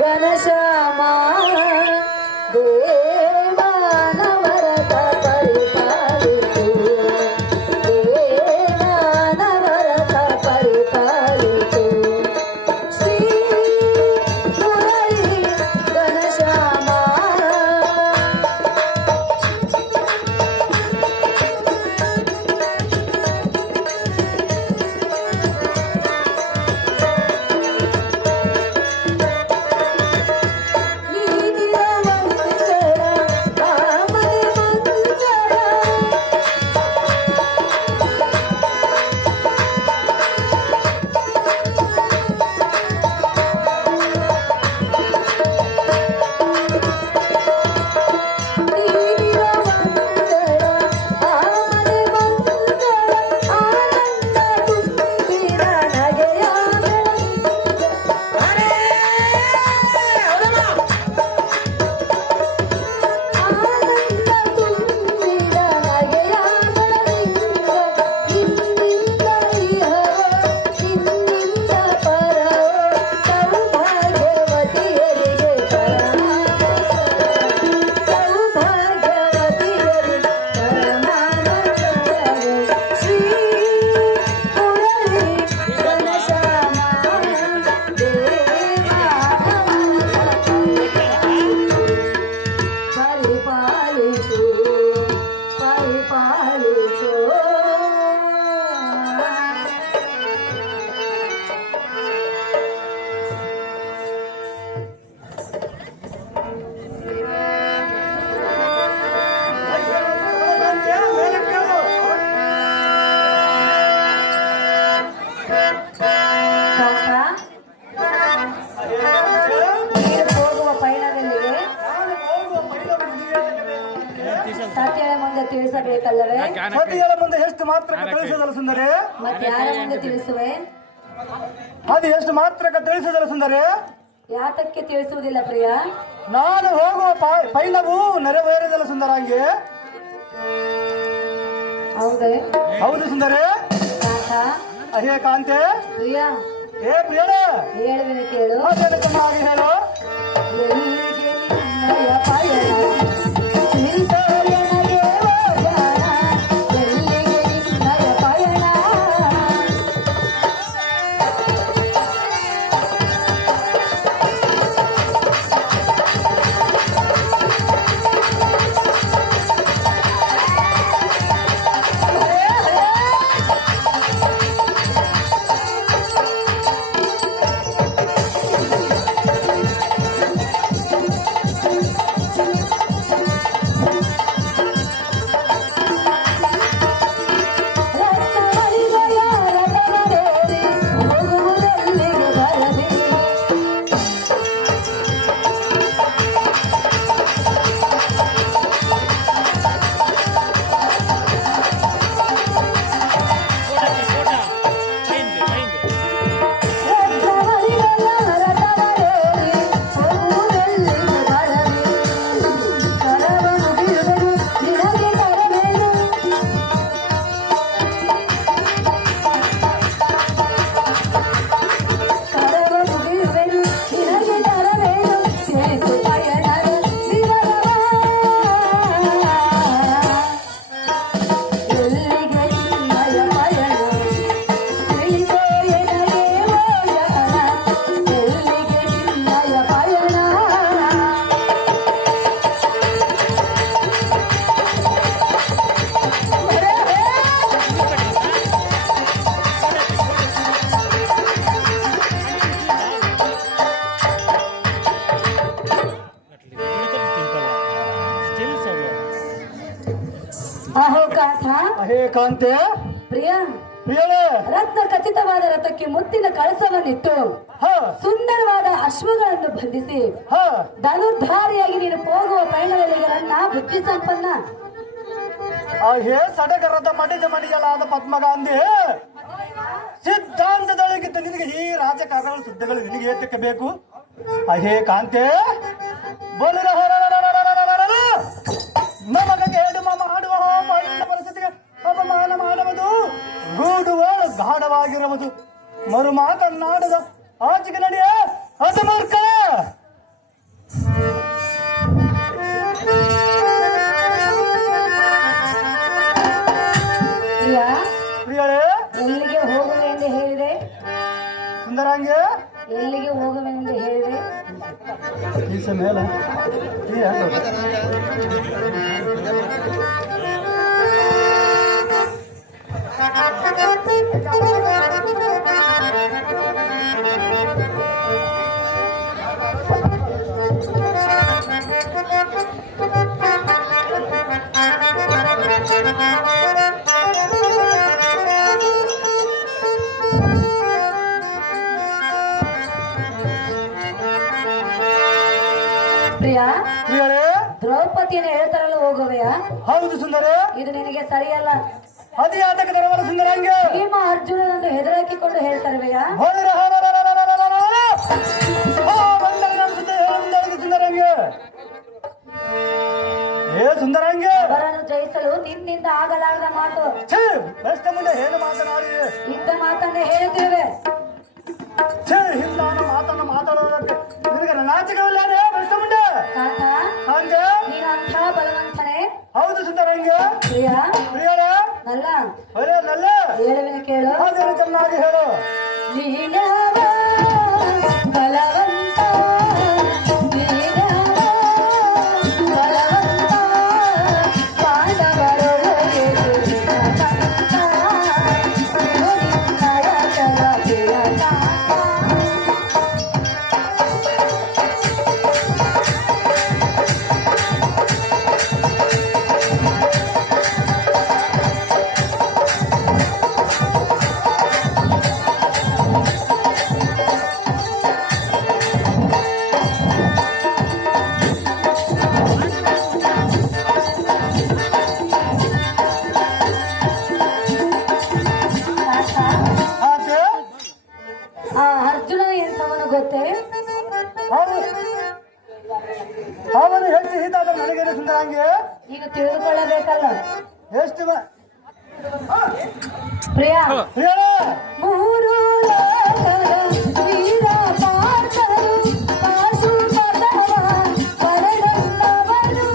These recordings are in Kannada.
ಘನಶ್ಯಾಮ ದೇವಾನವರತ ಪರಿಪಾಲಿಸು ದೇವಾನವರತ ಪರಿಪಾಲಿಸು ಶ್ರೀ ಮುರಳಿ ಘನಶ್ಯಾಮ ತಿಳಿಸಬೇಕಲ್ಲವೇ? ಸತಿಗಳ ಮುಂದೆ ಎಷ್ಟು ಮಾತ್ರಕ್ಕೆ ತಿಳಿಸಿದಲ್ಲ ಸುಂದರಿ? ಮತ್ತೆ ಯಾರ ಮುಂದೆ ತಿಳಿಸುವೆ? ಅದು ಎಷ್ಟು ಮಾತ್ರಕ್ಕೆ ತಿಳಿಸಿದಲ್ಲ ಸುಂದರಿ? ಯಾತಕ್ಕೆ ತಿಳಿಸುವುದಿಲ್ಲ ಪ್ರಿಯ? ನಾನು ಹೋಗುವ ಪೈಲವು ನೆರವೇರಿದಲ್ಲ ಸುಂದರಾಂಗಿ. ಹೌದೇ? ಹೌದು ಸುಂದರಿ. ಅಹೇ ಕಾಂತೆ ಪ್ರಿಯ ಏ ಪ್ರಿಯಳ ಹೇಳುವೆನು ಕೇಳು. ಹೇಳು. ಎಲ್ಲಿಗೆ ನಿನ್ನಯ ಪಯಣ ಕಾಂತೆ ಪ್ರಿಯ ರತ್ನ ಖಚಿತವಾದ ರಥಕ್ಕೆ ಮುತ್ತಿನ ಕಳಸವನ್ನಿಟ್ಟು ಸುಂದರವಾದ ಅಶ್ವಗಳನ್ನು ಬಂಧಿಸಿ ಧನುರ್ಧಾರಿಯಾಗಿ ನೀನು ಹೋಗುವ ಪಯಣದಲ್ಲಿ ನನ್ನ ಬುದ್ಧಿ ಸಂಪನ್ನ ಸಡಗ ರಥ ಮಡಿದ ಮಡಿಯಲಾದ ಪದ್ಮಗಾಂಧಿ ಸಿದ್ಧಾಂತದೊಳಗಿದ್ದ ನಿನಗೆ ಈ ರಾಜಕಾರಣಗಳ ಸುದ್ದಿಗಳು ನಿನಗೆ ಏತಕ್ಕೆ ಬೇಕು? ಅಹೇ ಕಾಂತೆ ಬೋಲಿರ ನಮಗೆ ಕೇಡು ಮಾಡುವ ಪರಿಸ್ಥಿತಿಗೆ ಅಪಮಾನ ಮಾಡುವುದು ಗೂಡುವ ಗಾಢವಾಗಿರುವುದು ಮರು ಮಾತನಾಡದ ಆಚೆಗೆ ನಡೆಯ ಅಸಮೂರ್ಖ ಈ ಮೇಲೆ ಪ್ರಿಯಾ, ಪ್ರಿಯರೇ, ದ್ರೌಪದಿಯನ್ನು ಹೇಳ್ತಾರಲ್ಲ ಹೋಗುವೆಯ? ಹೌದು ಸುಂದರ. ಇದು ನಿನಗೆ ಸರಿಯಲ್ಲ. ಅದೇ ಆತಕ ತರವಲ್ಲ ಸುಂದರಾಂಗೆ. ಭೀಮ ಅರ್ಜುನನನ್ನು ಹೆದರಾಕಿಕೊಂಡು ಹೇಳ್ತಾರವೆಯ? ಸುಂದರಂಗೆ ಏ ಸುಂದರಂಗೆ, ಅವರನ್ನು ಜಯಿಸಲು ನಿನ್ನಿಂದ ಆಗಲಾರದ ಮಾತು. ಬೆಸ್ಟ್ ಮುಂದೆ ಏನು ಮಾತನಾಡಿ ಇದ್ದ ಮಾತನ್ನೇ ಹೇಳುತ್ತಿರುವೆ. ಹಿಂದ ಮಾತನ್ನು ಮಾತಾಡೋದಕ್ಕೆ ನಿನಗೆ ನಾಚಿಕವಿಲ್ಲ ಬೆಸ್ಟ್ ಮುಂದೆ ತಾತ, ಹಂಗೆ ನೀನು ಅಂಥ ಬಲವಂತನೇ? ಹೌದು ಸುಂದರಂಗೆ. ಪ್ರಿಯ, ಪ್ರಿಯರ ನಲ್ಲ ಅರೇ ನಲ್ಲ ಹೇಳುವಿನ ಕೇಳು. ಹಾಗೆ ಚೆನ್ನಾಗಿ ಹೇಳು. ನೀನವ ಬಲವಂತ, ನೀನವ ಬಲವಂತ, ಪಾಂಡವರೊಳಗೆ ದುರ್ಗಂತ, ನಿನ್ನಯ ಜಲಪ್ರಿಯತ. ಹಾಗೆ ಆ ಅರ್ಜುನನ ಎಂಥವನು ಗೊತ್ತೇ? ಅವನು ಹೆಚ್ಚು ಹಿತಾದ ನನಗೇನು ಸುಂದರಾಂಗೆ ನೀನು ತಿಳಿದುಕೊಳ್ಳಬೇಕಲ್ಲ. ಎಷ್ಟು ಪ್ರಿಯ, ಹೇಳ. ಮೂರು ಲೋಕದ ವೀರ ಪಾರ್ಥರು, ಪಾಶುಪತವ ಪಡೆದವರು.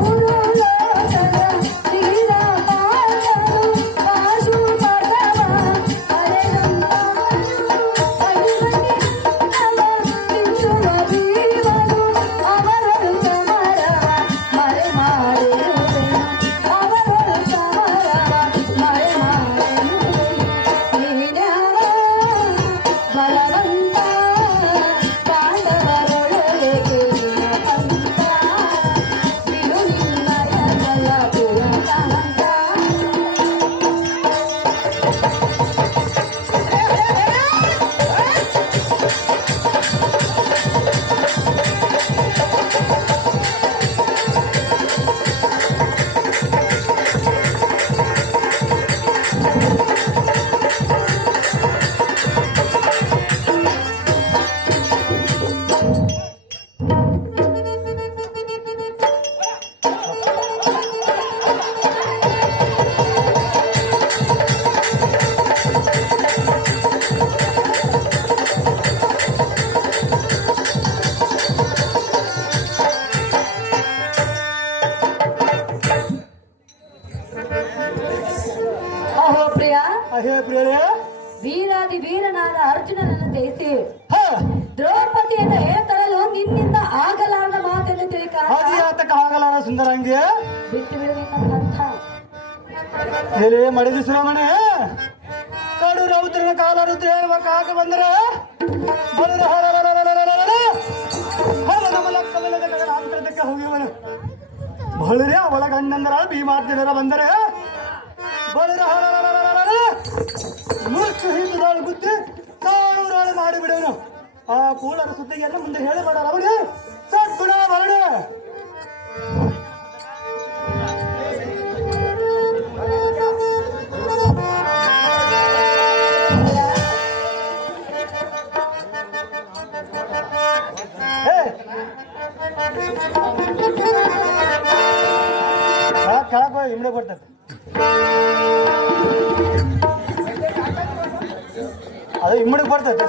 ಮೂರು ಲೋಕದ ವೀರ ಪಾರ್ಥರು, ಪಾಶುಪತವ ಪಡೆದವರು. ಅಡಿಮನಿಂದಲ ನಿಂಚುವ ಭೀಮನು, ಅವರೊಳು ಸಮರವ ಮರೆ ಮಾಡಿರುವೆನು, ಅವರೊಳು ಸಮರವ ಮರೆ ಮಾಡಿರುವೆನು. ನೀನವ ಬಲವಂತ, ಪಾಂಡವರೊಳಗೆ ಗೆಲುವ ಪಂಥ, ಬಿಡು ನಿನ್ನಯ ಜಲಪುರತನಂತ. ಅಹೋ ಪ್ರಿಯ, ಅಹೇ ಪ್ರಿಯರೇ, ವೀರಾದಿ ವೀರನಾದ ಅರ್ಜುನನನ್ನು ಜಯಿಸಿ ಹ ದ್ರೌಪದಿಯನ್ನು ಹೇಳ್ತರಲು ನಿನ್ನಿಂದ ಆಗಲಾರದ ಮಾತೆಂದು ತಿಳಿಕ. ಅದೇ ಆತಕ ಆಗಲಾರ ಸುಂದರಾಂಗೆ. ಬಿಟ್ಟು ಬಿಡು ನಿನ್ನ ಪಂಥ. ಎಲೆ ಮಡಿದಿ ಸುರಮಣೆ, ಕಡು ರೌದ್ರನ ಕಾಲ ರುದ್ರ ಹೇಳುವಕ್ಕಾಗ ಬಂದರೆ ಬಲರ ನಮ್ಮ ಲೆಕ್ಕವಿಲ್ಲದ ಅಂತರಕ್ಕೆ ಹೋಗಿರುವನು. ಬಳಿರೆ ಅವಳ ಗಂಡಂದರ ಭೀಮಾರ್ಜನರ ಬಂದರೆ ಬಳಿರ ಮುಚ್ಚು ಹಿಂದದಾಳು ಬುದ್ಧಿ ಸಾವಿರಾಳು ಮಾಡಿಬಿಡೋನು. ಆ ಕೂಳರ ಸುದ್ದಿಗೆಲ್ಲ ಮುಂದೆ ಹೇಳಬೇಡ ಅವನಿಗೆ ಸದ್ಗುಣ ಬರಡೆ. ಕೆಳಗೆ ಹಿಂದೆ ಬರ್ತದೆ. ಅದು ಇಮ್ಮಡಿಗೆ ಬರ್ತೈತೆ.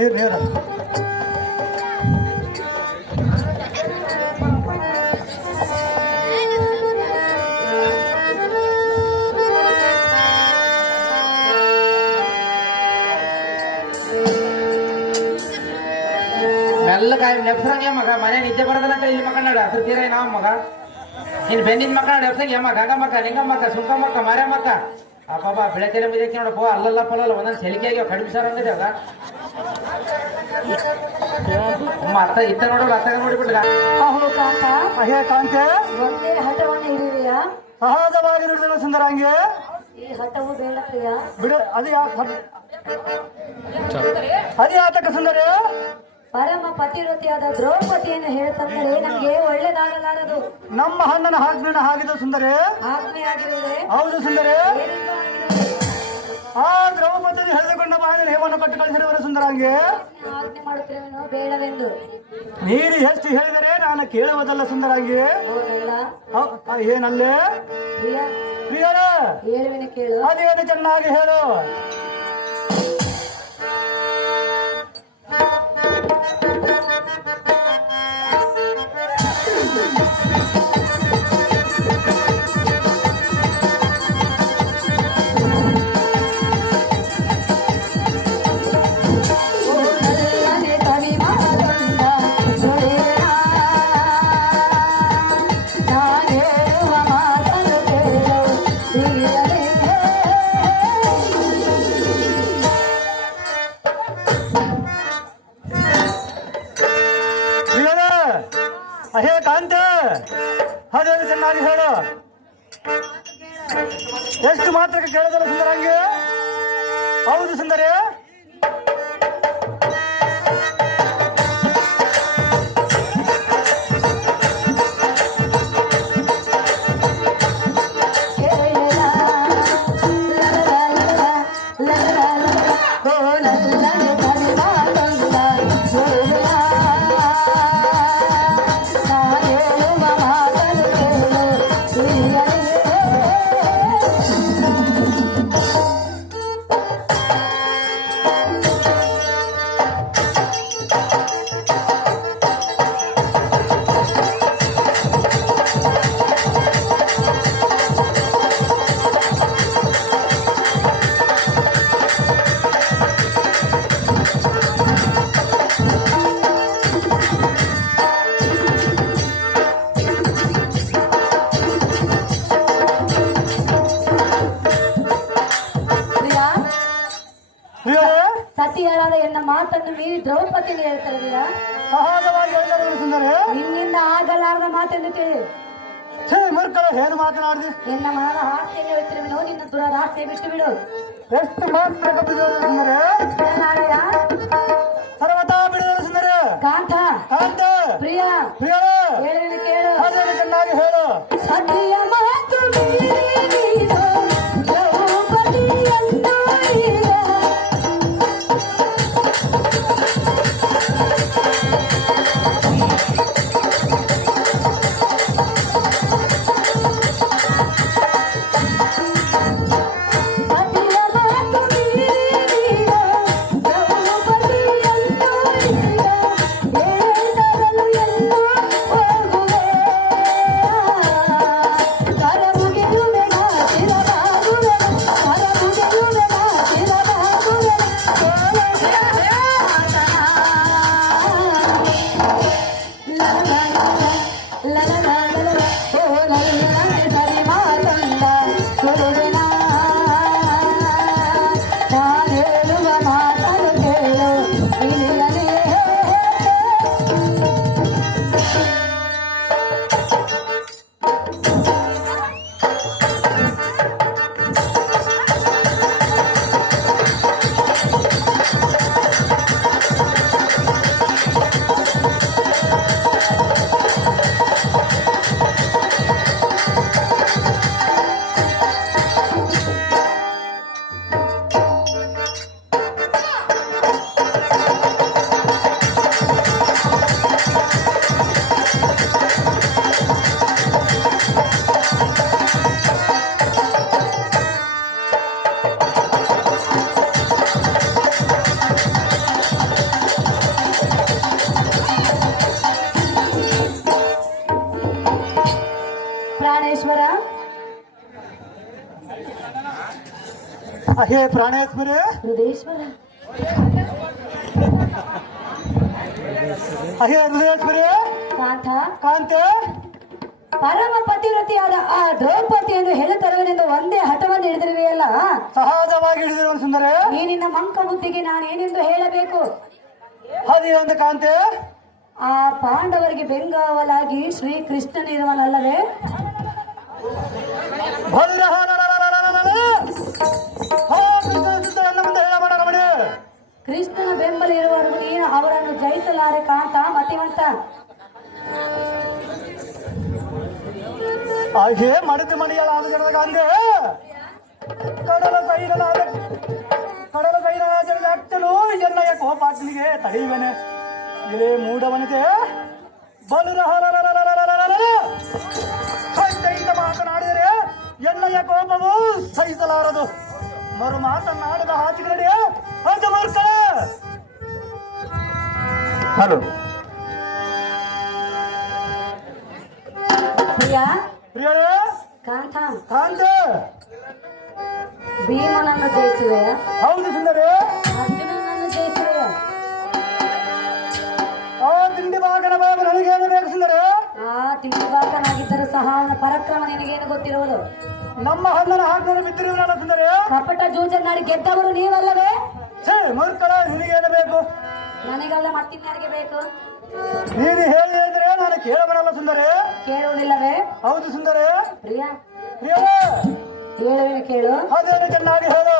ನೀರು ನೀರು ಮೆಲ್ಲಕಾಯಿ ನೆಪ್ಸಂಗೆ ಮಗ ಮನೆ ನಿದ್ದೆ ಬರೋದಲ್ಲ ಅಂತ ಇಲ್ಲಿ ಮಕ್ಕಳ ಹತ್ರ ತೀರ ನಾವು ಮಗ ಇನ್ ಬೆನ್ನಿನ ಮಕ್ಕಳ ನೆಪ್ಸಂಗೆ ಮಗ ಗಂಗ ಮಕ್ಕ ನಿಂಗ ಮಕ್ಕ ಸುಂಕ ಮಕ್ಕ ಮರೆ ಮಕ್ಕ ಅಪ್ಪ ಬೆಳಕೆಲ್ಲ ಬಿದ್ದಕ್ಕೆ ನೋಡಪ್ಪ ಅಲ್ಲಲ್ಲ ಪಲ್ಲಲ್ಲ ಒಂದೊಂದು ಸೆಲಿಕೆಗೆ ಕಡಿಮೆ ಸರ್ ಅಂದಿದೆ ಅದ ಅತ್ತ ಇತ್ತ ನೋಡಲ್ಲ ಅತ್ತ ನೋಡಿಬಿಟ್ಟ ಅಹೋ ಕಾಂತ ಅಹೇ ಕಾಂತೆ ಒಂದೇ ಹಠವನ್ನು ಹಿಡಿಯುವೆಯಾ? ಸಹಜವಾಗಿ ನುಡಿದಳು ಸುಂದರಾಂಗಿ. ಈ ಹಠವು ಬೇಡ ಪ್ರಿಯ. ಬಿಡು ಅದು ಯಾತಕ ಸುಂದರಿ? ಪರಮ ಪತಿವ್ರತಿಯಾದ ದ್ರೌಪದಿಯನ್ನು ಹೇಳ್ತಂದರೆ ನಮ್ಗೆ ಒಳ್ಳೇದಾಗಲಾರದು. ನಮ್ಮ ಹಣ್ಣನ ಆಜ್ಞೆನ ಹಾಗಿದ ಸುಂದರಿ. ಆಜ್ಞೆಯಾಗಿರುವುದೇ? ಹೌದು ಸುಂದರಿ. ಏನಿಲ್ಲೋ ಆಗಿರುವುದೇ? ಆ ದ್ರೌಪದಿ ಹೇಳಿದುಕೊಂಡ ಬಾಯಿನಲ್ಲಿ ಹೇವನ್ನು ಕಟ್ಟು ಕಳಿಸಿರುವರು ಸುಂದರಾಂಗಿ. ಆಜ್ಞೆ ಮಾಡುತ್ತಿರುವೆನೋ ಬೇಡವೆಂದು? ನೀನು ಎಷ್ಟು ಹೇಳಿದರೆ ನಾನು ಕೇಳುವುದಲ್ಲ ಸುಂದರಾಂಗಿ. ಹೌದಲ್ಲ? ಏನಲ್ಲೇ ಪ್ರಿಯ ಪ್ರಿಯರ ಹೇಳುವೆನು ಕೇಳು. ಅದೇನು ಚೆನ್ನಾಗಿ ಹೇಳು. ಅಹೇ ಕಾಂತೆ ಅದೇನು ಚೆನ್ನಾಗಿ ಹೇಳು. ಎಷ್ಟು ಮಾತ್ರಕ್ಕೆ ಕೇಳಿದಲ್ಲ ಸುಂದರಾಂಗಿ. ಹೌದು ಸುಂದರಿ. ಸತಿಯಾದ ಎನ್ನ ಮಾತನ್ನು ಮೀರಿ ದ್ರೌಪದಿಯನ್ನು ಹೇಳ್ತಾರಲ್ಲ. ಸಹಜವಾಗಿ ಹೇಳಿದರು ಸುಂದರಿ. ನಿನ್ನಿಂದ ಆಗಲಾರದ ಮಾತೆಂದು ತಿಳಿ. ಮೂರ್ಖರು ಏನು ಮಾತನಾಡಿದೆ? ಎನ್ನ ಮನದ ಆಸೆಯನ್ನು ಬಿಟ್ಟಿರುವೆನೋ ನಿನ್ನ ದುರಾಸೆ ಬಿಟ್ಟು ಬಿಡು. ಎಷ್ಟು ಮಾತ್ರ ಸುಂದರಿ. ಸರ್ವತಾ ಬಿಡುವರು ಸುಂದರಿ. ಕಾಂತ ಕಾಂತ ಪ್ರಿಯ ಪ್ರಿಯ ಹೇಳುವೆನು ಕೇಳು. ಅದೇನು ಚೆನ್ನಾಗಿ ಹೇಳು. ಸತಿಯ ಮಾತು ಮೀರಿ ನೀನು ದ್ರೌಪದಿಯನ್ನು ಈಗ ಸತಿಯ ಮಾತು ಮೀರಿ ನೀನು ಅಹೇ ಪ್ರಾಣೇಶ್ವರಿ ಹೃದಯೇಶ್ವರ ಅಹೇ ಹೃದಯೇಶ್ವರಿ ಕಾಂತ ಕಾಂತೆ ಪರಮ ಪತಿವ್ರತಿಯಾದ ಆ ದ್ರೌಪದಿಯನ್ನು ಹೇಳುತ್ತರುವನೆಂದು ಒಂದೇ ಹಠವನ್ನು ಹಿಡಿದಿರುವೆಯಲ್ಲ, ಸಹಜವಾಗಿ ಹಿಡಿದಿರುವ ಸುಂದರೇ, ಈ ನಿನ್ನ ಮಂಕ ಬುದ್ಧಿಗೆ ನಾನೇನೆಂದು ಹೇಳಬೇಕು? ಅದೇನಂತ ಕಾಂತೆ? ಆ ಪಾಂಡವರಿಗೆ ಬೆಂಗಾವಲಾಗಿ ಶ್ರೀಕೃಷ್ಣನಿರುವನಲ್ಲವೇ? ಕೃಷ್ಣನ ಬೆಂಬಲ ಇರುವವರೆಗೂ ನೀನು ಅವರನ್ನು ಜಯಿಸಲಾರೆ ಕಾಂತ ಮತಿವಂತ. ಹಾಗೆ ಮಡತೆ ಮಣಿಯಲಾದ ಗಾಂಧಿ ಕಡಲ ಸೈನಾದ ಅಕ್ಕನು ಎನ್ನಯ್ಯ ಕೋಪಾಗ್ನಿಗೆ ತಡೆಯುವನೆ ಇದೇ ಮೂಢವನಿಗೆ ಬಲುರಹರರರರರರರರ ಮಾತನಾಡಿದರೆ ಎನ್ನಯ್ಯ ಕೋಪವು ಸಹಿಸಲಾರದು. ಮರು ಮಾತನಾಡಿದ ಹಾಚಿಗರಡಿ ಅದು ಮರ್ಕಳ. ಹಲೋ ಪ್ರಿಯಾ ಪ್ರಿಯಳೇ ಕಾಂತ, ಕಾಂತ, ಭೀಮನನ್ನು ಜಯಿಸುವೆ, ಹೌದು ಸುಂದರಿ. ಅರ್ಜುನನನ್ನು ಜಯಿಸುವೆ, ಆ ತಿಂಡಿ ಬಾಗನ ಬಾಬು ನನಗೇನು ಬೇಕು ಸುಂದರಿ? ಆ ತಿಂಡಿಬಾಕನಾಗಿದ್ದರೂ ಸಹ ಅವನ ಪರಾಕ್ರಮ ನಿನಗೇನು ಗೊತ್ತಿರುವುದು? ನಮ್ಮ ಹಣ್ಣನ ಹಾಕಲು ಬಿದ್ದಿರುವಲ್ಲ ಸುಂದರಿ. ಕಪಟ ಜೂಜನ್ನಾಡಿ ಗೆದ್ದವರು ನೀವಲ್ಲವೇ? ಛೇ ಮೂರ್ಖಳ, ನಿನಗೇನು ಬೇಕು? ನನಗಲ್ಲ ಮತ್ತಿನ್ಯಾರಿಗೆ ಬೇಕು? ನೀನು ಹೇಳಿದ್ರೆ ನಾನು ಕೇಳಬರಲ್ಲ ಸುಂದರಿ. ಕೇಳುವುದಿಲ್ಲವೇ? ಹೌದು ಸುಂದರಿ. ಪ್ರಿಯಾ ಪ್ರಿಯಳೇ ಹೇಳುವೇನು ಕೇಳು. ಅದೇನು ಚೆನ್ನಾಗಿ ಹೇಳು.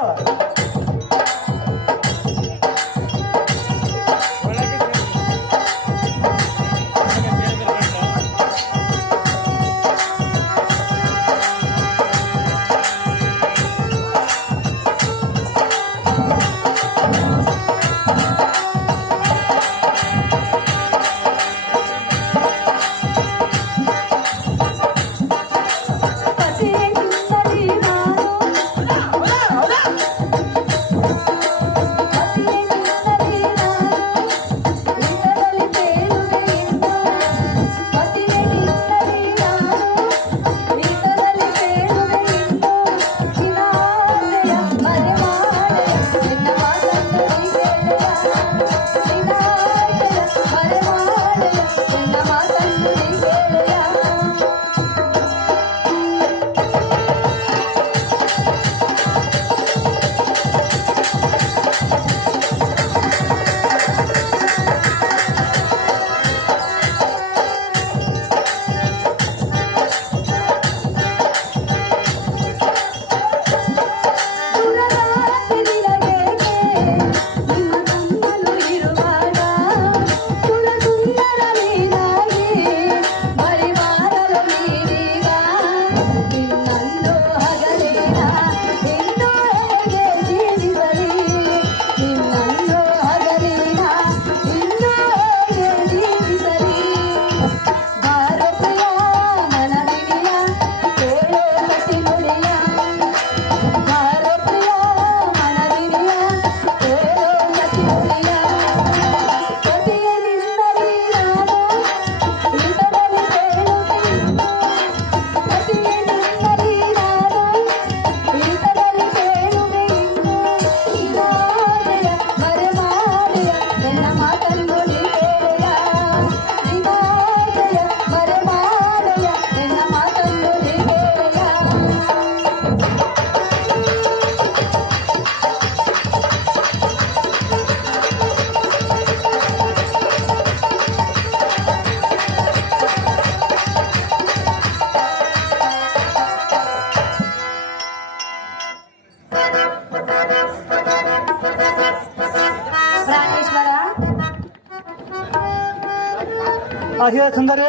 ಅಹೇ ಸುಂದರಿ.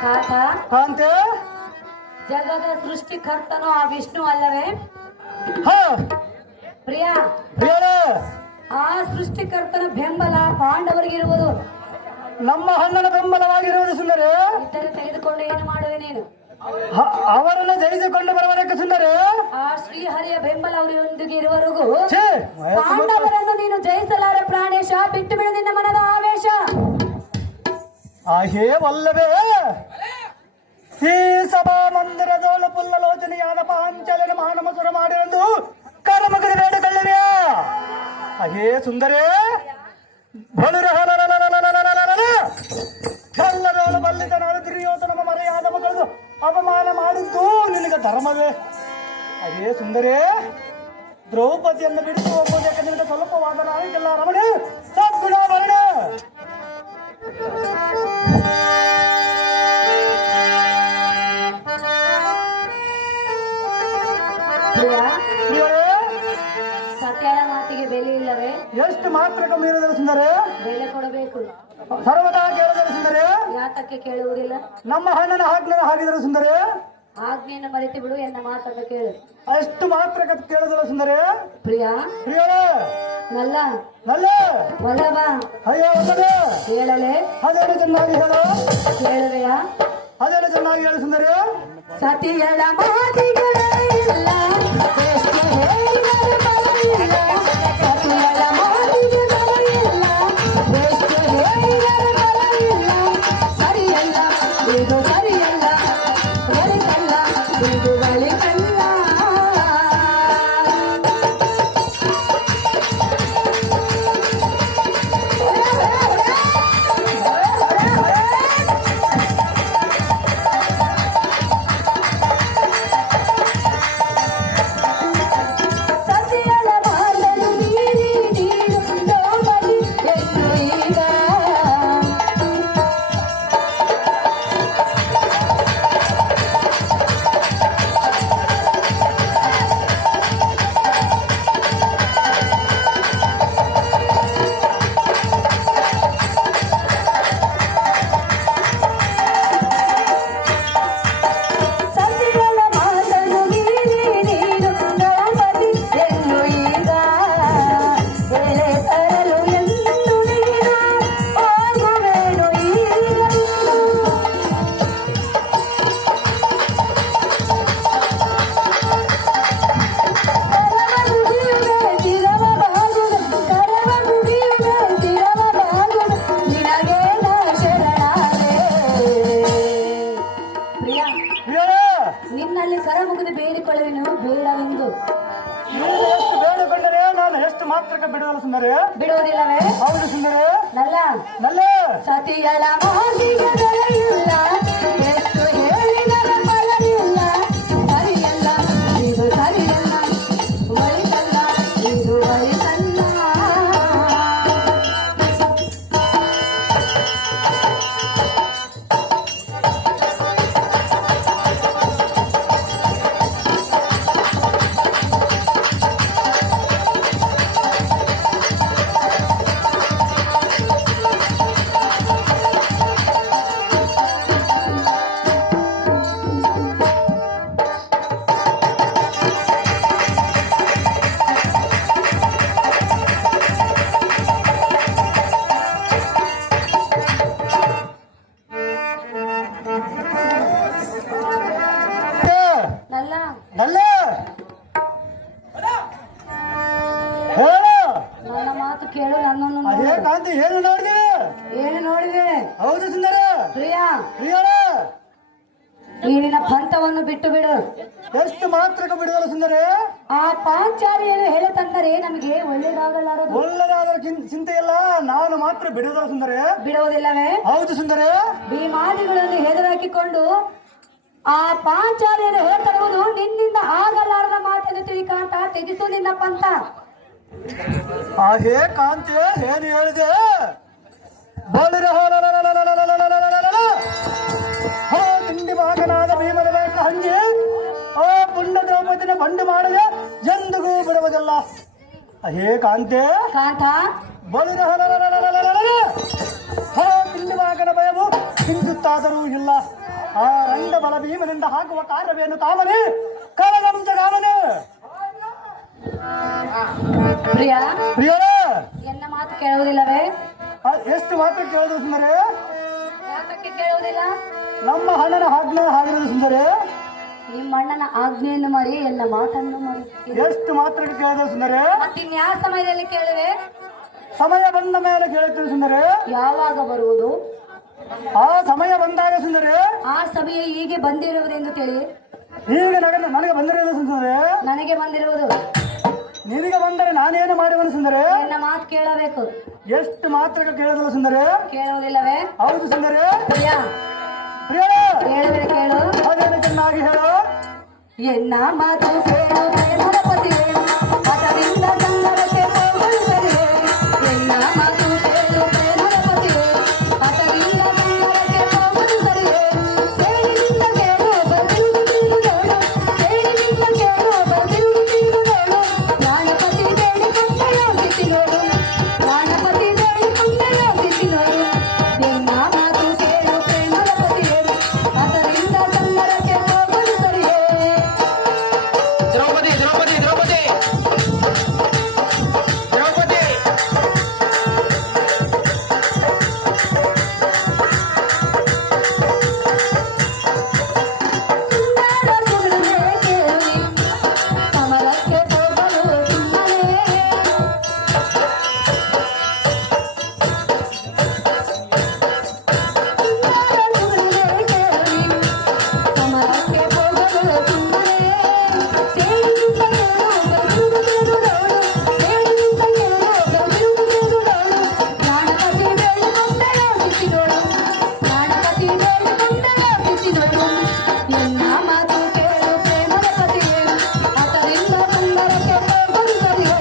ಕಾಂತ, ಕಾಂತೆ ಜಗದ ಸೃಷ್ಟಿಕರ್ತನು ಆ ವಿಷ್ಣು ಅಲ್ಲವೇ? ಹ ಪ್ರಿಯಾ ಪ್ರಿಯಳೇ, ಆ ಸೃಷ್ಟಿಕರ್ತನ ಬೆಂಬಲ ಪಾಂಡವರಿಗಿರುವುದು. ನಮ್ಮ ಹಣ್ಣನ ಬೆಂಬಲವಾಗಿರುವುದು ಸುಂದರಿ. ಇದ್ದರೆ ತೆಗೆದುಕೊಂಡು ಏನು ಮಾಡುವೆ ನೀನು? ಅವರನ್ನು ಜಯಿಸಿಕೊಂಡು ಬರುವುದಕ್ಕೆ ಸುಂದರಿ. ಆ ಶ್ರೀಹರಿಯ ಬೆಂಬಲ ಅವರೊಂದಿಗೆ ಇರುವವರೆಗೂ ಛೇ, ಪಾಂಡವರನ್ನು ನೀನು ಜಯಿಸಲಾರ ಪ್ರಾಣೇಶ. ಬಿಟ್ಟು ಬಿಡು ನಿನ್ನ ಮನದ ಆವೇಶ. ಆಹೇ ವಲ್ಲವೇ, ಈ ಸಭಾ ಮಂದಿರದೋಳು ಪುಲ್ಲಲೋಚನೆಯಾದ ಪಾಂಚಾಲನ ಮಾನಮಸುರ ಮಾಡಿರಂದು ಅದೇ ಸುಂದರೇ ಎಲ್ಲರೋಳು ಬಲ್ಲಿದ ನಾಳು ದುರ್ಯೋಧನ ಮರೆಯಾದ ಮಗಳು ಅಪಮಾನ ಮಾಡಿದ್ದು ನಿನಗೆ ಧರ್ಮವೇ? ಅದೇ ಸುಂದರೇ ದ್ರೌಪದಿಯನ್ನು ಬಿಡಿಸಿ ಹೋಗುವುದಕ್ಕೆ ನಿನಗೆ ಸ್ವಲ್ಪವಾದ ನಾಯಿಗೆಲ್ಲ ರಮಣೆ ಸದ್ಗುಣ ವರ್ಣ. ಸತ್ಯದ ಮಾತಿಗೆ ಬೆಲೆ ಇಲ್ಲವೇ? ಎಷ್ಟು ಮಾತ್ರ ಮೀರಿದರೆ ಸುಂದರೇ? ಬೆಲೆ ಕೊಡಬೇಕು. ಸರ್ವದಾ ಕೇಳಿದರೆ ಸುಂದರೇ? ಯಾತಕ್ಕೆ ಕೇಳುವುದಿಲ್ಲ? ನಮ್ಮ ಹಣ್ಣನ ಆಜ್ಞೆನ ಹಾಕಿದರೆ ಸುಂದರೇ? ಆಜ್ಞೆಯನ್ನು ಮರೆತು ಬಿಡು, ಎನ್ನ ಮಾತನ್ನು ಕೇಳು. ಅಷ್ಟು ಮಾತ್ರ ಕೇಳಿದರೆ ಸುಂದರೇ? ಪ್ರಿಯ ಪ್ರಿಯರೇ ನಲ್ಲ ನಲ್ಲ ಒಲ್ಲವ ಅಯ್ಯೋ ಒಂದನೇ ಹೇಳಲೆ ಅದೇನು ಚೆನ್ನಾಗಿ ಹೇಳು. ಕೇಳುವೆಯಾ? ಅದೇನು ಚೆನ್ನಾಗಿ ಹೇಳು ಸುಂದರೇ? ಸತಿಯಳ ಮಾತಿಗಳೇ ಇಲ್ಲ, ಎಷ್ಟು ಹೇಳಿದರೂ ಬರಲಿಲ್ಲ. ಸತಿಯಳ ಮಾತಿಗಳೇ ಇಲ್ಲ, ಎಷ್ಟು ಹೇಳಿದರೂ ಬರಲಿಲ್ಲ. ಸರಿಯಲ್ಲ ಇದು ಸರಿಯಲ್ಲ, ಒಳಿತಲ್ಲ ಇದು ಒಳಿತಲ್ಲ. ನಿನ್ನಲ್ಲಿ ಕರ ಮುಗಿದು ಬೇಡಿಕೊಳ್ಳುವೆನು, ಬೇಡವೆಂದು. ಎಷ್ಟು ಬೇಡಿಕೊಂಡರೆ ನಾನು ಎಷ್ಟು ಮಾತ್ರಕ್ಕೆ ಬಿಡುವಲ್ಲ ಸುಂದರೇ? ಬಿಡುವುದಿಲ್ಲವೇ? ಹೌದು ಸುಂದರೇ. ನಲ್ಲ ನಲ್ಲ ಸತಿಯಳ ಮಾತಿಗಳೇ ಇಲ್ಲ, ಎಷ್ಟು ಹೇಳಿದರೂ ಫಲವಿಲ್ಲ. ಸರಿಯಲ್ಲ ಇದು ಸರಿಯಲ್ಲ, ಒಳಿತಲ್ಲ ಇದು ಒಳಿತಲ್ಲ. ನನ್ನ ಮಾತು ಕೇಳು, ನನ್ನನ್ನು ಅದೇ ಕಾಂತಿ ಏನು ನೋಡಿದೆ? ಏನು ನೋಡಿದೆ? ಹೌದು ಸುಂದರ. ಪ್ರಿಯಾ ಪ್ರಿಯಳ ನೀನಿನ ಪಂಥವನ್ನು ಬಿಟ್ಟು ಬಿಡು. ಎಷ್ಟು ಮಾತ್ರಕ್ಕೆ ಬಿಡುವಲ್ಲ ಸುಂದರೇ? ಆ ಪಾಂಚಾಲಿಯನ್ನು ಹೇಳತಂದರೆ ನಮಗೆ ಒಳ್ಳೇದಾಗಲಾರದು. ಒಳ್ಳೆದಾದ ಚಿಂತೆ ಇಲ್ಲ, ನಾನು ಮಾತ್ರ ಬಿಡುವುದಲ್ಲ ಸುಂದರೇ? ಬಿಡುವುದಿಲ್ಲವೇ? ಹೌದು ಸುಂದರೇ. ಭೀಮಾದಿಗಳನ್ನು ಹೆದರಾಕಿಕೊಂಡು ಆ ಪಾಂಚಾಲಿಯನ್ನು ಹೇಳ್ತಿರುವುದು ನಿನ್ನಿಂದ ಆಗಲಾರದ ಮಾತೆಂದು ತಿಳಿಕಾಂತ. ತೆಗೆಸು ನಿನ್ನ ಪಂಥ. ಅದೇ ಕಾಂತಿ ಏನು ಹೇಳಿದೆ? ತಿಂಡಿ ಮಗನಾದ ಭೀಮನ ಬೇಕು ಹಂಗೆ ಆ ಪುಂಡ ದ್ರೌಪದಿನ ಬಂಡು ಮಾಡದೆ ಎಂದಿಗೂ ಬಿಡುವುದಿಲ್ಲ. ಅದೇ ಕಾಂತೆ ಕಾಂತ ಬಳಿರ ತಿಂಡಿ ಮಗನ ಭಯವು ಕಿಂಚುತ್ತಾದರೂ ಇಲ್ಲ. ಆ ರಂಡ ಬಲ ಭೀಮನಿಂದ ಹಾಕುವ ಕಾರ್ಯವೇನು ಕಾಮನೆ ಕಲಗಂಜ ಕಾಮನೆ. ಪ್ರಿಯ ಪ್ರಿಯರ ಎನ್ನ ಮಾತು ಕೇಳುವುದಿಲ್ಲವೇ? ಎಷ್ಟು ಮಾತ್ರ ಕೇಳಿದ್ರು ಸುಂದರೇ? ಯಾತಕ್ಕೆ ಕೇಳುವುದಿಲ್ಲ? ನಮ್ಮ ಹಣ್ಣನ ಆಜ್ಞೆ ಹಾಗಿರೋದು ಸುಂದರೇ? ನಿಮ್ಮ ಅಣ್ಣನ ಆಜ್ಞೆಯನ್ನು ಮಾಡಿ ಎಲ್ಲ ಮಾತನ್ನು ಮಾಡಿ. ಎಷ್ಟು ಮಾತ್ರಕ್ಕೆ ಕೇಳಿದ್ರು ಸುಂದರೇ? ಮತ್ತಿನ್ಯಾವ ಸಮಯದಲ್ಲಿ ಕೇಳುವೆ? ಸಮಯ ಬಂದ ಮೇಲೆ ಕೇಳುತ್ತೀವಿ ಸುಂದರೇ. ಯಾವಾಗ ಬರುವುದು? ಆ ಸಮಯ ಬಂದಾಗ ಸುಂದರೇ. ಆ ಸಮಯ ಹೀಗೆ ಬಂದಿರುವುದೆಂದು ತಿಳಿ. ಈಗ ನನಗೆ ಬಂದಿರೋದು ಸುಂದರೇ. ನನಗೆ ಬಂದಿರುವುದು ನಿನಗೆ ಬಂದರೆ ನಾನೇನು ಮಾಡುವನು ಸುಂದರೇ? ನನ್ನ ಮಾತು ಕೇಳಬೇಕು. ಎಷ್ಟು ಮಾತ್ರ ಕೇಳೋದಿಲ್ಲ ಸುಂದರೇ? ಕೇಳುವುದಿಲ್ಲವೇ? ಹೌದು ಸುಂದರೇ. ಪ್ರಿಯ ಪ್ರಿಯ ಹೇಳಿದರೆ ಕೇಳು. ಅದೇನು ಚೆನ್ನಾಗಿ ಹೇಳು. ಎನ್ನ ಮಾತು ಕೇಳು ಪ್ರೇಮದ ಪತಿಯೇ, ಅದರಿಂದ ಸಂಗಡಕ್ಕೆ ಹೋಗಲು ಎನ್ನ ಮಾತು ಕೇಳು ಪ್ರೇಮದ ಪತಿಯೇ, ಅದರಿಂದ ಸಂಗಡಕ್ಕೆ ಹೋಗಲು ಸರಿಯೇ. ಸೇಡಿನಿಂದ ಕೇಳು ಬಂದಿರುವುದು ನೋಡು, ಸೇಡಿನಿಂದ ಕೇಳು ಬಂದಿರುವುದು ನೋಡು. ಪ್ರಾಣಪತಿ ಬೇಡಿಕೊಂಡ ಯೋಚಿಸಿ ನೋಡು, ಪ್ರಾಣಪತಿ ಬೇಡಿಕೊಂಡ ಯೋಚಿಸಿ ನೋಡು. ಎನ್ನ ಮಾತು ಕೇಳು ಪ್ರೇಮದ ಪತಿಯೇ, ಅದರಿಂದ ಸಂಗಡಕ್ಕೆ ಹೋಗಲು ಸರಿಯೇ. ದ್ರೌಪದಿ ದ್ರೌಪದಿ ದ್ರೌಪದಿ ದ್ರೌಪದಿ ಸಮರಕ್ಕೆ ಹೋಗಲು ಸುಮ್ಮನೆ ಸಮರಕ್ಕೆ ಹೋಗಲು ಸುಮ್ಮನೆ ಸೇಡಿನಿಂದ ಕೇಳು ಸೇಡಿನಿಂದ ಕೇಳು ಪ್ರಾಣಪತಿ ಬೇಡಿಕೊಂಡ ಯೋಚಿಸಿ ನೋಡು, ಪ್ರಾಣಪತಿ ಬೇಡಿಕೊಂಡ ಯೋಚಿಸಿ ನೋಡು. ಎನ್ನ ಮಾತು ಕೇಳು ಪ್ರೇಮದ ಪತಿಯೇ, ಅದರಿಂದ ಸುಂದರಕ್ಕೆ ಹೋಗಲು ಸರಿಯೇ.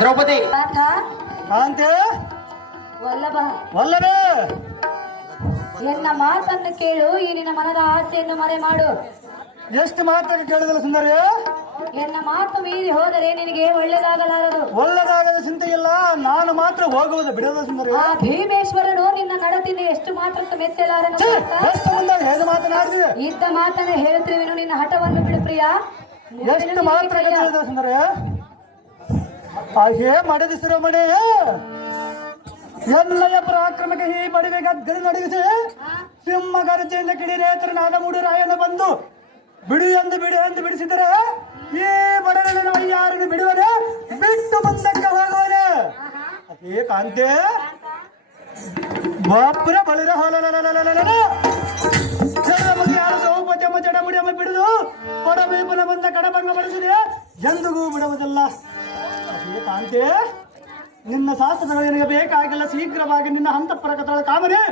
ದ್ರೌಪದಿ ಪಾಠ ಕಾಂತೆ ವಲ್ಲಭ, ವಲ್ಲಭೇ. ಎನ್ನ ಮಾತನ್ನು ಕೇಳು, ಈ ನಿನ್ನ ಮನದ ಆಸೆಯನ್ನು ಮರೆ ಮಾಡು. ಎಷ್ಟು ಮಾತ್ರ ಕೇಳಿದಲ್ಲ ಸುಂದರೇ? ಎನ್ನ ಮಾತು ಮೀರಿ ಹೋದರೆ ನಿನಗೆ ಒಳ್ಳೆಯದಾಗಲಾರದು. ಒಳ್ಳೆದಾಗದ ಚಿಂತೆ ಇಲ್ಲ, ನಾನು ಮಾತ್ರ ಹೋಗುವುದು ಬಿಡೋದ ಸುಂದರೇ. ಆ ಭೀಮೇಶ್ವರನು ನಿನ್ನ ನಡತಿನ ಎಷ್ಟು ಮಾತ್ರ ಮೆಚ್ಚಲಾರನು. ಛೀ, ಎಷ್ಟು ಮುಂದೆ ಹೇಗೆ ಮಾತನಾಡಿದ್ವಿ? ಇದ್ದ ಮಾತನ್ನೇ ಹೇಳುತ್ತಿರುವೆನು, ನಿನ್ನ ಹಠವನ್ನು ಬಿಡು ಪ್ರಿಯ. ಎಷ್ಟು ಮಾತ್ರ ಕೇಳಿದ ಸುಂದರೇ? ಹಾಗೇ ಮಡದ ಶಿರೋಮಣಿ ಎಲ್ಲಯ ಪರಾಕ್ರಮಕ್ಕೆ ಈ ಬಡಿವೆ ಗದ್ದೆ를 ನಡಗಿಸಿ ಸಿಂಹ ಗರ್ಜೆಯಿಂದ ಕಿಡಿರೇತರನಾದ ಮೂಡುರಾಯನ ಬಂದು ಬಿಡು ಎಂದು ಬಿಡಿಸಿದರೆ ಈ ಬಡವನ ಯಾರನ್ನು ಬಿಡುವನೆ, ಬಿಟ್ಟು ಮುಂದಕ್ಕೆ ಹೋಗುವನೆ. ಅದೇ ಕಾಂತೆ ಬಾಪುರ ಬಳಿರ ಯಾರು ದ್ರೌಪದಿಯಮ್ಮ ಜಡಮುಡಿಯಮ್ಮ ಬಿಡುದು ಕೊಡಬೇಪನ ಬಂದ ಕಡಭಂಗ ಪಡಿಸಿದೆ, ಎಂದಿಗೂ ಬಿಡುವುದಿಲ್ಲ. ಅದೇ ಕಾಂತೆ ನಿನ್ನ ಶಾಸ್ತ್ರಗಳು ನಿನಗೆ ಬೇಕಾಗಿಲ್ಲ, ಶೀಘ್ರವಾಗಿ ನಿನ್ನ ಹಂತಪುರ ಕಥಳ ಕಾಮನೆ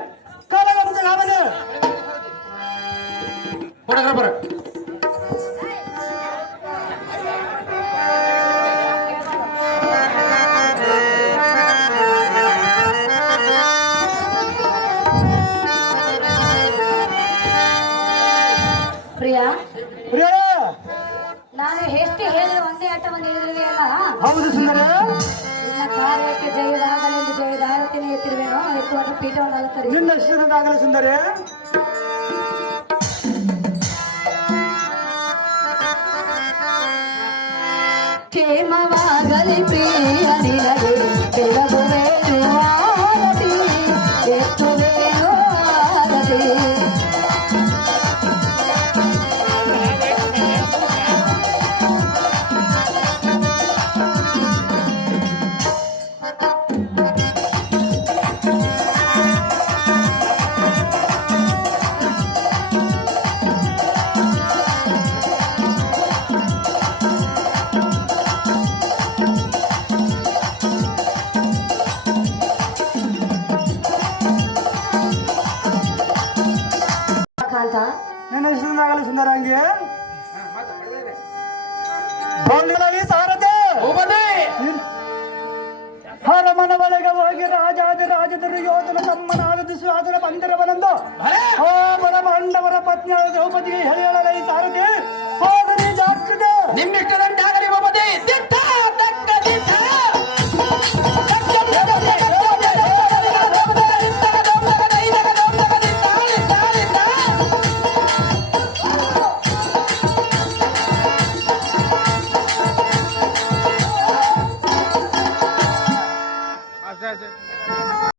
ಕಾಲಗಂತ ಕಾಮನೆ ಕೊಡಗ್ರಬ್ಬರ ಪ್ರಿಯ. ಪ್ರಿಯ, ನಾನು ಎಷ್ಟು ಹೇಳಿದ್ರೆ ಒಂದೇ ಆಟವನ್ನು ಹೇಳಿರುವೆಯಲ್ಲ. ಹೌದು ಸುಂದರ. ನಿನ್ನ ಕಾರ್ಯಕ್ಕೆ ಜಯದಾಗಲೆಂದು ಜಯದಾರತಿನೇ ಎತ್ತಿರುವೆನೋ, ಎತ್ತುವನ್ನು ಪೀಠವನ್ನು ಅಲಂಕರಿಸಿ. ನಿನ್ನ ಶ್ರೀನಾಗಲ ಸುಂದರಿ. ಕ್ಷೇಮವಾಗಲಿ ಪ್ರಿಯ ನಿನಗೆ, ಬೆಳಗುವೆನು ಆರತಿ, ಎತ್ತುವೆನು ಆರತಿ. ಕಾಂತ, ನಿನ್ನ ಶ್ರೀನಾಗಲ ಸುಂದರಂಗಿ ಈ ಸಾರಥೆ ಹರಮನ ಒಳಗೆ ಹೋಗಿ ರಾಜಾದಿ ರಾಜದರು ಯೋಧನ ತಮ್ಮನಾದ ದುಸ್ವಾದನ ಬಂದಿರವನೆಂದು ಆ ಬರ ಮಂಡವರ ಪತ್ನಿಯಾದ ದ್ರೌಪದಿಗೆ ಹೇಳಿ ಹೇಳಲ್ಲ ಈ ಸಾರಥಿ ಹೋಗಲಿ ಜಾಗೃತ ನಿಮ್ಮಿಷ್ಟದ